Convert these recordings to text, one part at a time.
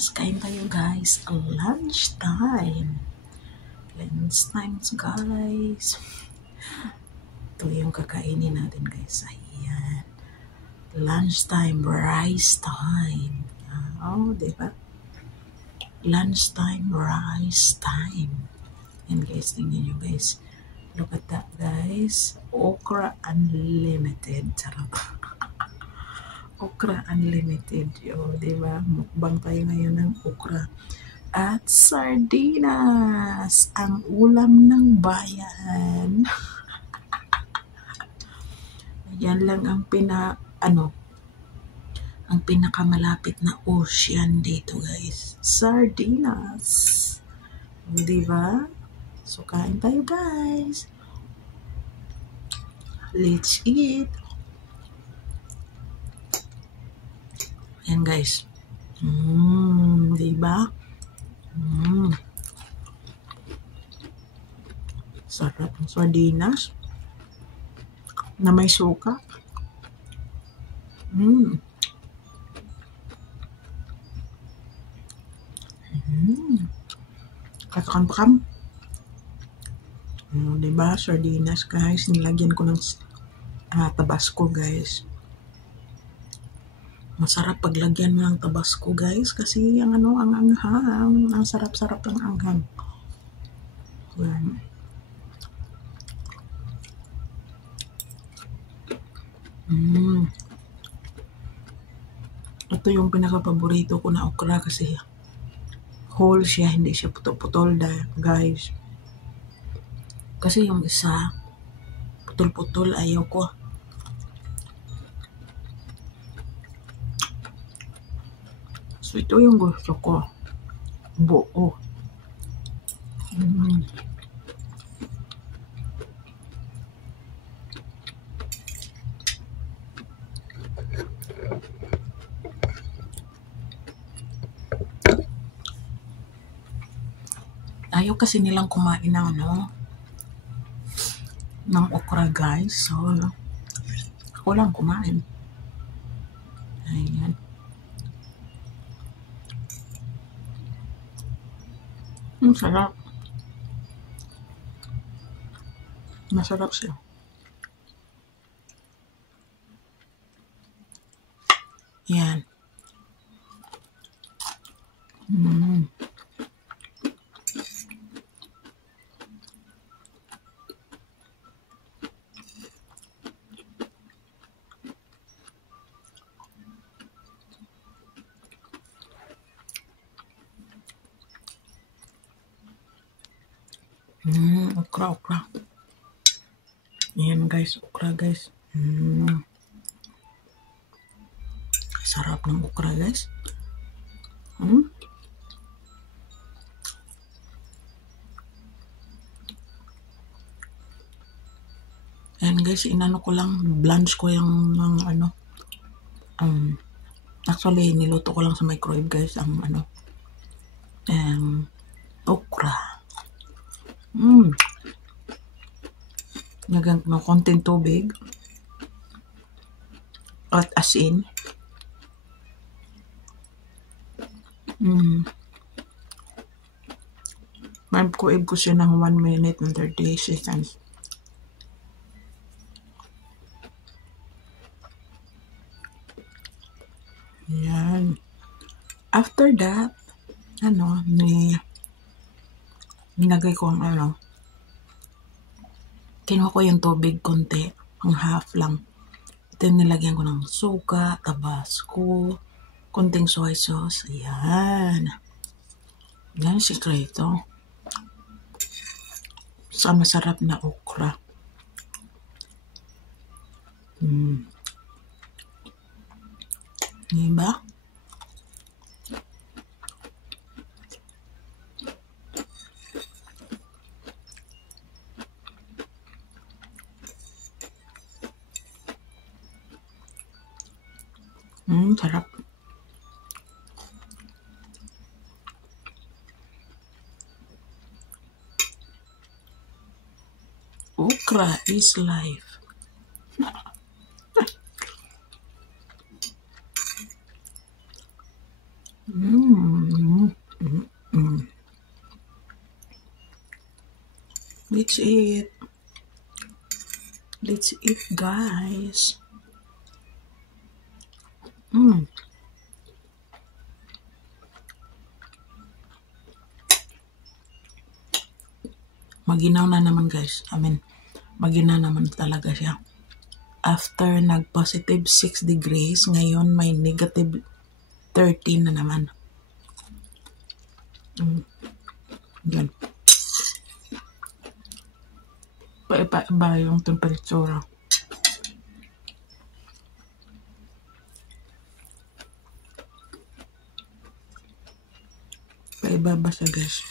guys, kain tayo guys. Lunch time. Lunch time guys. Ito yung kakainin natin guys. Ayan. Lunch time, rice time. Oh, diba? Lunch time, rice time. Yan guys, tingnan nyo guys. Look at that guys. Okra unlimited. Sarap. Okra unlimited. O, diba? Mukbang tayo ngayon ng okra. At sardinas. Ang ulam ng bayan. Yan lang ang ang pinakamalapit na ocean dito guys. Sardinas. O, diba? So, kain tayo guys. Let's eat. Ayan guys. Diba? Sarap ng sardinas na may suka. Kakam-kakam. Diba? Sardinas guys. Nilagyan ko ng tabasco guys. Masarap paglagyan mo ng tabasco guys kasi ang ang anghang, ang sarap-sarap ng anghang. Ito yung pinaka-paborito ko na okra kasi whole siya, hindi siya putol-putol guys. Kasi yung isa putol-putol ayaw ko. So, ito yung gusto ko. Buo. Ayaw kasi nilang kumain ng ng okra guys. So, ako lang kumain. Ayan. Sarap. Masarap siya. Yan. Okra. Ayan guys, okra guys. Sarap ng okra guys. Ayan guys, inano ko lang, blanch ko yung actually niluto ko lang sa microwave guys ang okra. Lagyan ng konting tubig at asin. Microwave ko siya ng 1 minute and 30 seconds. Yan. After that, nilagay ko ang kinuha ko yung tubig konti, ang half lang. Then nilagyan ko ng suka, tabasco, konting soy sauce. Ayan. Yan ang sikreto sa masarap na okra. Diba? Sarap. Okra is life. Mm. Let's eat. Let's eat, guys. Maginaw na naman, guys. Maginaw naman talaga siya. After nag-positive 6 degrees, ngayon may negative 13 na naman. Yan. Paiba yung temperatura. Paiba ba siya, guys?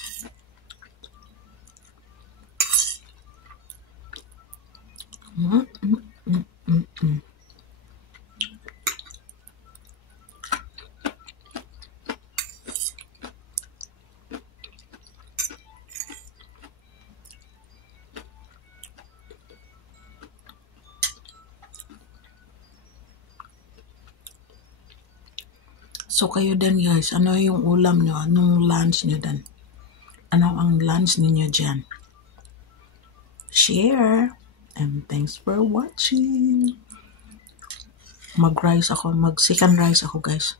So kayo din, guys, ano yung ulam nyo? Anong lunch nyo din? Ano ang lunch ninyo dyan? Share! And thanks for watching! Mag-second rice ako, guys.